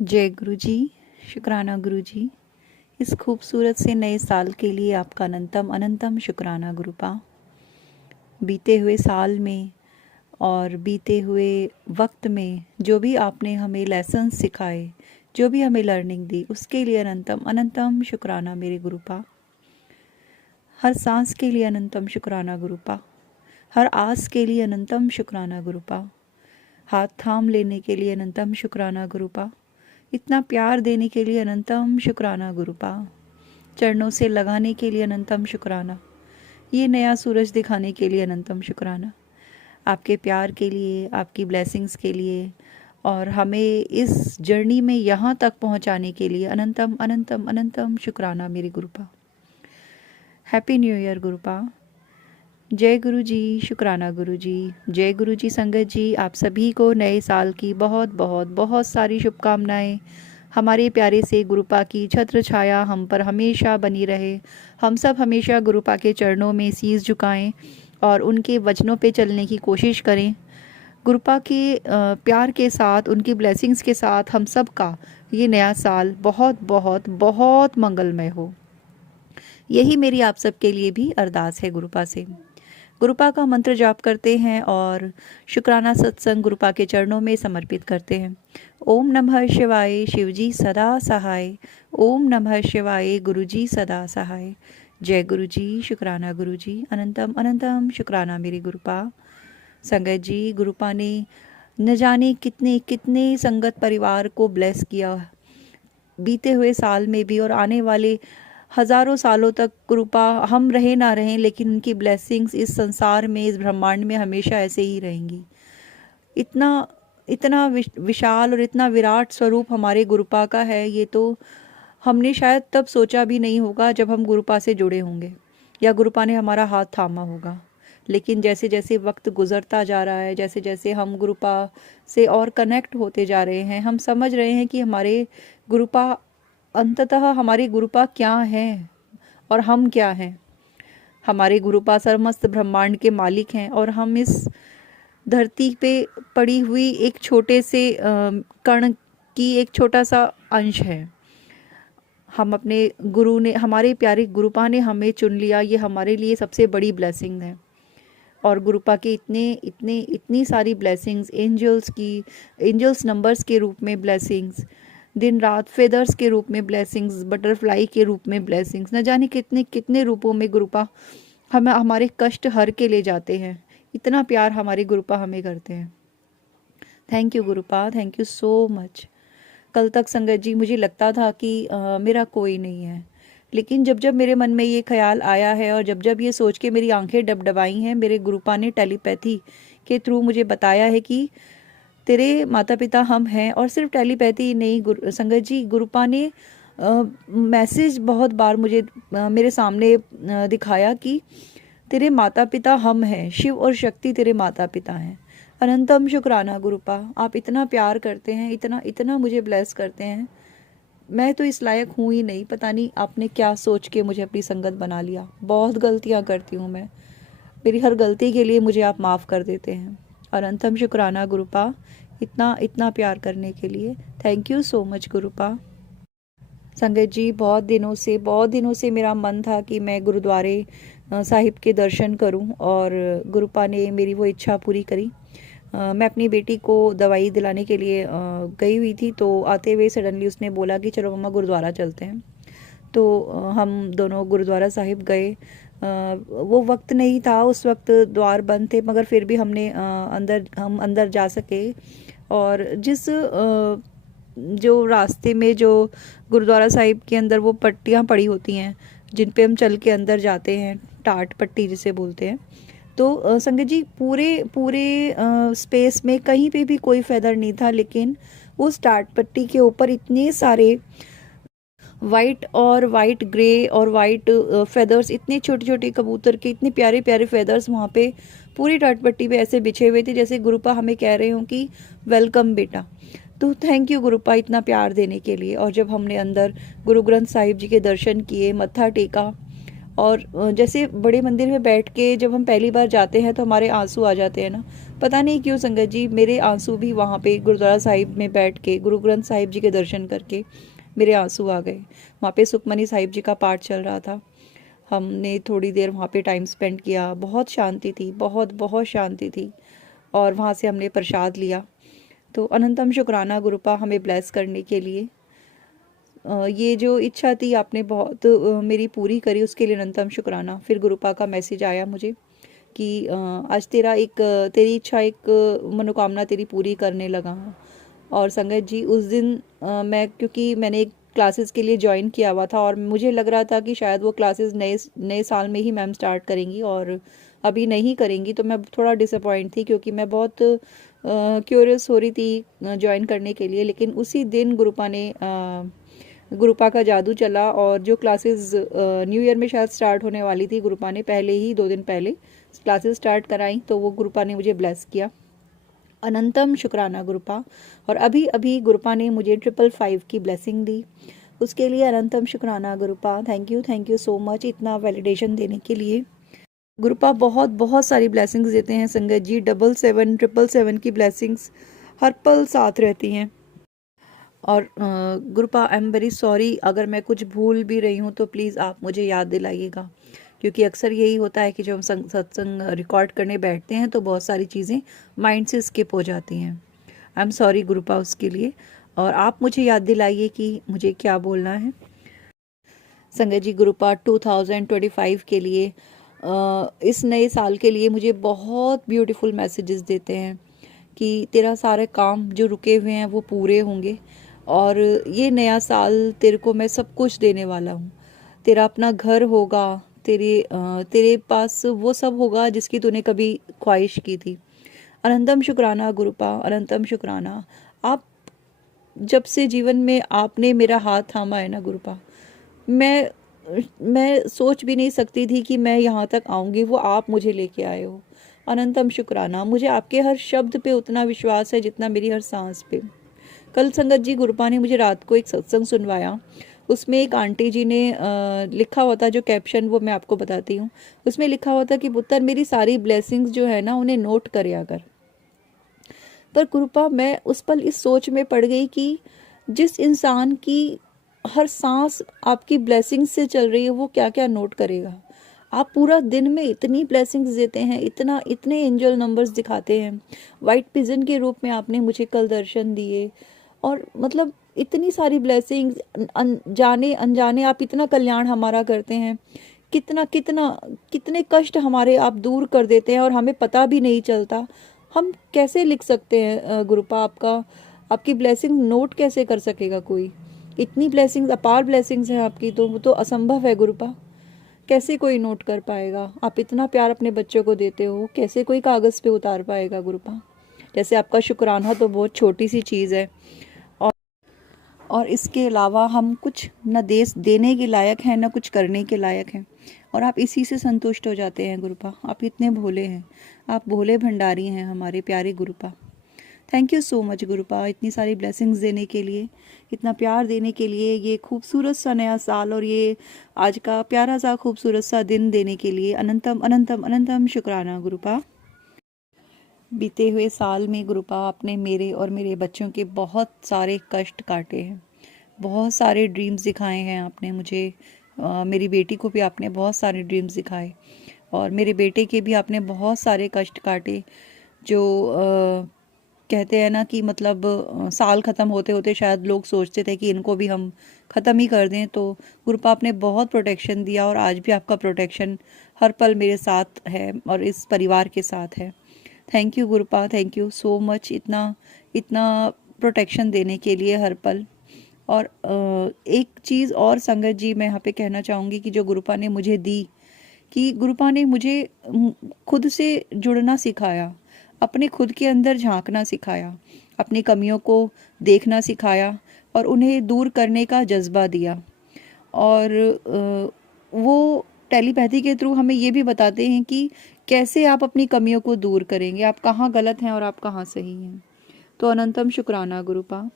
जय गुरु जी। शुक्राना गुरु जी। इस खूबसूरत से नए साल के लिए आपका अनंतम अनंतम शुक्राना गुरुपा। बीते हुए साल में और बीते हुए वक्त में जो भी आपने हमें लेसन सिखाए, जो भी हमें लर्निंग दी, उसके लिए अनंतम अनंतम शुक्राना मेरे गुरुपा। हर सांस के लिए अनंतम शुक्राना गुरुपा। हर आस के लिए अनंतम शुक्राना गुरुपा। हाथ थाम लेने के लिए अनंतम शुक्राना गुरुपा। इतना प्यार देने के लिए अनंतम शुक्राना गुरुपा। चरणों से लगाने के लिए अनंतम शुक्राना। ये नया सूरज दिखाने के लिए अनंतम शुक्राना। आपके प्यार के लिए, आपकी ब्लेसिंग्स के लिए और हमें इस जर्नी में यहाँ तक पहुँचाने के लिए अनंतम अनंतम अनंतम शुक्राना मेरे गुरुपा। Happy new year गुरुपा। जय गुरु जी। शुक्राना गुरु जी। जय गुरु जी। संगत जी, आप सभी को नए साल की बहुत बहुत बहुत सारी शुभकामनाएं। हमारे प्यारे से गुरुपा की छत्र छाया हम पर हमेशा बनी रहे। हम सब हमेशा गुरुपा के चरणों में शीश झुकाएं और उनके वचनों पे चलने की कोशिश करें। गुरुपा के प्यार के साथ, उनकी ब्लेसिंग्स के साथ हम सब का ये नया साल बहुत बहुत बहुत मंगलमय हो। यही मेरी आप सबके लिए भी अरदास है गुरुपा से। गुरुपा का मंत्र जाप करते हैं और शुक्राना सत्संग गुरुपा के चरणों में समर्पित करते हैं। ओम नमः शिवाय, शिवजी सदा सहाय। ओम नमः शिवाय, गुरुजी सदा सहाय। जय गुरु जी। शुक्राना गुरु जी। अनंतम अनंतम शुक्राना मेरी गुरुपा। संगत जी, गुरुपा ने न जाने कितने कितने संगत परिवार को ब्लेस किया बीते हुए साल में भी, और आने वाले हज़ारों सालों तक गुरुपा हम रहे ना रहें, लेकिन उनकी ब्लेसिंग्स इस संसार में, इस ब्रह्मांड में हमेशा ऐसे ही रहेंगी। इतना इतना विशाल और इतना विराट स्वरूप हमारे गुरुपा का है, ये तो हमने शायद तब सोचा भी नहीं होगा जब हम गुरुपा से जुड़े होंगे या गुरुपा ने हमारा हाथ थामा होगा। लेकिन जैसे जैसे वक्त गुजरता जा रहा है, जैसे जैसे हम गुरुपा से और कनेक्ट होते जा रहे हैं, हम समझ रहे हैं कि हमारे गुरुपा, अंततः हमारे गुरुपा क्या हैं और हम क्या हैं। हमारे गुरुपा समस्त ब्रह्मांड के मालिक हैं और हम इस धरती पे पड़ी हुई एक छोटे से कण की एक छोटा सा अंश है। हम अपने गुरु ने, हमारे प्यारे गुरुपा ने हमें चुन लिया, ये हमारे लिए सबसे बड़ी ब्लेसिंग है। और गुरुपा के इतनी सारी ब्लेसिंग्स, एंजल्स नंबर्स के रूप में ब्लेसिंग्स, दिन रात फेदर्स के रूप में ब्लेसिंग्स, बटरफ्लाई के रूप में ब्लेसिंग्स, न जाने कितने कितने रूपों में गुरुपा हमें हमारे कष्ट हर के ले जाते हैं। इतना प्यार हमारे गुरुपा हमें करते हैं। Thank you गुरुपा, thank you so much. कल तक संगत जी मुझे लगता था कि मेरा कोई नहीं है, लेकिन जब जब मेरे मन में ये ख्याल आया है और जब जब ये सोच के मेरी आंखें डबडबाई हैं, मेरे गुरुपा ने टेलीपैथी के थ्रू मुझे बताया है कि तेरे माता पिता हम हैं। और सिर्फ टेलीपैथी नहीं संगत जी, गुरुपा ने मैसेज बहुत बार मुझे मेरे सामने दिखाया कि तेरे माता पिता हम हैं, शिव और शक्ति तेरे माता पिता हैं। अनंतम शुक्राना गुरुपा, आप इतना प्यार करते हैं, इतना इतना मुझे ब्लेस करते हैं। मैं तो इस लायक हूँ ही नहीं, पता नहीं आपने क्या सोच के मुझे अपनी संगत बना लिया। बहुत गलतियाँ करती हूँ मैं, मेरी हर गलती के लिए मुझे आप माफ़ कर देते हैं। अनंतम शुक्राना गुरुपा, इतना इतना प्यार करने के लिए। Thank you so much गुरुपा। संगत जी, बहुत दिनों से मेरा मन था कि मैं गुरुद्वारे साहिब के दर्शन करूं, और गुरुपा ने मेरी वो इच्छा पूरी करी। मैं अपनी बेटी को दवाई दिलाने के लिए गई हुई थी, तो आते हुए सडनली उसने बोला कि चलो मम्मा गुरुद्वारा चलते हैं। तो हम दोनों गुरुद्वारा साहिब गए। वो वक्त नहीं था, उस वक्त द्वार बंद थे, मगर फिर भी हम अंदर जा सके। और जिस जो रास्ते में, जो गुरुद्वारा साहिब के अंदर वो पट्टियाँ पड़ी होती हैं जिन पे हम चल के अंदर जाते हैं, टाट पट्टी जिसे बोलते हैं, तो संगत जी पूरे स्पेस में कहीं पे भी कोई फेदर नहीं था, लेकिन उस टाट पट्टी के ऊपर इतने सारे वाइट ग्रे और वाइट फेदर्स, इतने छोटे छोटे कबूतर के इतने प्यारे प्यारे फेदर्स वहाँ पे पूरी टाट पट्टी पे ऐसे बिछे हुए थे, जैसे गुरुपा हमें कह रहे हो कि वेलकम बेटा। तो थैंक यू गुरुपा इतना प्यार देने के लिए। और जब हमने अंदर गुरु ग्रंथ साहिब जी के दर्शन किए, मत्था टेका और जैसे बड़े मंदिर में बैठ के जब हम पहली बार जाते हैं तो हमारे आंसू आ जाते हैं ना, पता नहीं क्यों संगत जी, मेरे आंसू भी वहाँ पे गुरुद्वारा साहिब में बैठ के गुरु ग्रंथ साहिब जी के दर्शन करके मेरे आंसू आ गए। वहाँ पे सुखमनी साहिब जी का पाठ चल रहा था, हमने थोड़ी देर वहाँ पे टाइम स्पेंड किया, बहुत शांति थी, बहुत बहुत शांति थी। और वहाँ से हमने प्रसाद लिया। तो अनंतम शुक्राना गुरुपा हमें ब्लेस करने के लिए। ये जो इच्छा थी आपने बहुत मेरी पूरी करी, उसके लिए अनंतम शुक्राना। फिर गुरुपा का मैसेज आया मुझे कि आज तेरी इच्छा, एक मनोकामना तेरी पूरी करने लगा हूँ। और संगत जी उस दिन क्योंकि मैंने एक क्लासेस के लिए ज्वाइन किया हुआ था और मुझे लग रहा था कि शायद वो क्लासेस नए साल में ही मैम स्टार्ट करेंगी और अभी नहीं करेंगी, तो मैं थोड़ा डिसअपॉइंट थी क्योंकि मैं बहुत क्यूरियस हो रही थी ज्वाइन करने के लिए। लेकिन उसी दिन गुरुपा का जादू चला और जो क्लासेस न्यू ईयर में शायद स्टार्ट होने वाली थी, गुरुपा ने पहले ही 2 दिन पहले क्लासेस स्टार्ट कराई, तो वो गुरुपा ने मुझे ब्लेस किया। अनंतम शुक्राना गुरुपा। और अभी अभी गुरुपा ने मुझे 555 की ब्लेसिंग दी, उसके लिए अनंतम शुक्राना गुरुपा। थैंक यू सो मच इतना वैलिडेशन देने के लिए। गुरुपा बहुत बहुत सारी ब्लेसिंग्स देते हैं संगत जी, 777 की ब्लेसिंग्स हर पल साथ रहती हैं। और गुरुपा आई एम वेरी सॉरी अगर मैं कुछ भूल भी रही हूँ तो प्लीज़ आप मुझे याद दिलाइएगा, क्योंकि अक्सर यही होता है कि जब हम सत्संग रिकॉर्ड करने बैठते हैं तो बहुत सारी चीज़ें माइंड से स्किप हो जाती हैं। आई एम सॉरी गुरुपा उसके लिए, और आप मुझे याद दिलाइए कि मुझे क्या बोलना है। संगत जी गुरुपा 2025 के लिए इस नए साल के लिए मुझे बहुत ब्यूटीफुल मैसेजेस देते हैं कि तेरा सारे काम जो रुके हुए हैं वो पूरे होंगे, और ये नया साल तेरे को मैं सब कुछ देने वाला हूँ। तेरा अपना घर होगा, तेरे पास वो सब होगा जिसकी तूने कभी ख्वाहिश की थी। अनंतम शुक्राना गुरुपा, अनंतम शुक्राना। आप जब से जीवन में आपने मेरा हाथ थामा है ना गुरुपा, मैं सोच भी नहीं सकती थी कि मैं यहाँ तक आऊँगी, वो आप मुझे लेके आए हो। अनंतम शुक्राना। मुझे आपके हर शब्द पे उतना विश्वास है जितना मेरी हर सांस पे। कल संगत जी गुरुपा ने मुझे रात को एक सत्संग सुनवाया, उसमें एक आंटी जी ने लिखा हुआ था, जो कैप्शन वो मैं आपको बताती हूँ। उसमें लिखा हुआ था कि पुत्र मेरी सारी ब्लेसिंग्स जो है ना उन्हें नोट करे कर। पर गुरुपा मैं उस पल इस सोच में पड़ गई कि जिस इंसान की हर सांस आपकी ब्लेसिंग्स से चल रही है वो क्या क्या नोट करेगा। आप पूरा दिन में इतनी ब्लेसिंग्स देते हैं, इतने एंजल नंबर्स दिखाते हैं, वाइट पिजन के रूप में आपने मुझे कल दर्शन दिए, और मतलब इतनी सारी ब्लेसिंग्स जाने अनजाने आप इतना कल्याण हमारा करते हैं, कितने कष्ट हमारे आप दूर कर देते हैं और हमें पता भी नहीं चलता। हम कैसे लिख सकते हैं गुरुपा, आपकी ब्लेसिंग नोट कैसे कर सकेगा कोई। इतनी ब्लेसिंग्स, अपार ब्लेसिंग्स हैं आपकी, तो वो तो असंभव है गुरुपा, कैसे कोई नोट कर पाएगा। आप इतना प्यार अपने बच्चों को देते हो, कैसे कोई कागज़ पे उतार पाएगा गुरुपा। जैसे आपका शुक्राना तो बहुत छोटी सी चीज़ है, और इसके अलावा हम कुछ न देने के लायक हैं, न कुछ करने के लायक हैं, और आप इसी से संतुष्ट हो जाते हैं गुरुपा। आप इतने भोले हैं, आप भोले भंडारी हैं हमारे प्यारे गुरुपा। थैंक यू सो मच गुरुपा, इतनी सारी ब्लेसिंग्स देने के लिए, इतना प्यार देने के लिए, ये खूबसूरत सा नया साल और ये आज का प्यारा सा खूबसूरत सा दिन देने के लिए अनंतम अनंतम अनंतम शुक्राना गुरुपा। बीते हुए साल में गुरुपा आपने मेरे और मेरे बच्चों के बहुत सारे कष्ट काटे हैं, बहुत सारे ड्रीम्स दिखाए हैं आपने मुझे। मेरी बेटी को भी आपने बहुत सारे ड्रीम्स दिखाए, और मेरे बेटे के भी आपने बहुत सारे कष्ट काटे, जो कहते हैं ना कि मतलब साल ख़त्म होते होते शायद लोग सोचते थे कि इनको भी हम ख़त्म ही कर दें। तो गुरुपा आपने बहुत प्रोटेक्शन दिया, और आज भी आपका प्रोटेक्शन हर पल मेरे साथ है और इस परिवार के साथ है। Thank you गुरुपा, thank you so much इतना प्रोटेक्शन देने के लिए हर पल। और एक चीज़ और संगत जी मैं यहाँ पे कहना चाहूँगी कि जो गुरुपा ने मुझे दी, कि गुरुपा ने मुझे खुद से जुड़ना सिखाया, अपने खुद के अंदर झांकना सिखाया, अपनी कमियों को देखना सिखाया और उन्हें दूर करने का जज्बा दिया। और वो टेलीपैथी के थ्रू हमें ये भी बताते हैं कि कैसे आप अपनी कमियों को दूर करेंगे, आप कहाँ गलत हैं और आप कहाँ सही हैं। तो अनंतम शुक्राना गुरुपा।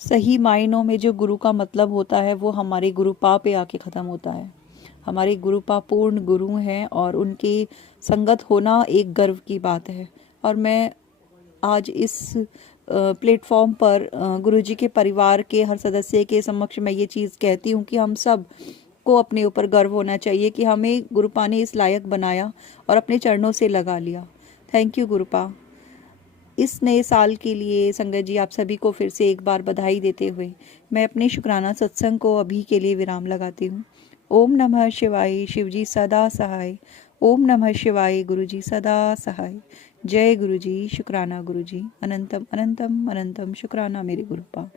सही मायनों में जो गुरु का मतलब होता है वो हमारे गुरुपा पे आके ख़त्म होता है। हमारे गुरुपा पूर्ण गुरु हैं और उनकी संगत होना एक गर्व की बात है। और मैं आज इस प्लेटफॉर्म पर गुरुजी के परिवार के हर सदस्य के समक्ष मैं ये चीज़ कहती हूँ कि हम सब को अपने ऊपर गर्व होना चाहिए कि हमें गुरुपा ने इस लायक बनाया और अपने चरणों से लगा लिया। Thank you गुरुपा। इस नए साल के लिए संगत जी आप सभी को फिर से एक बार बधाई देते हुए मैं अपने शुक्राना सत्संग को अभी के लिए विराम लगाती हूँ। ओम नमः शिवाय। शिवजी सदा सहाय। ओम नमः शिवाय। गुरुजी सदा सहाय। जय गुरुजी। शुक्राना गुरुजी। अनंतम अनंतम अनंतम शुक्राना मेरे गुरुपा।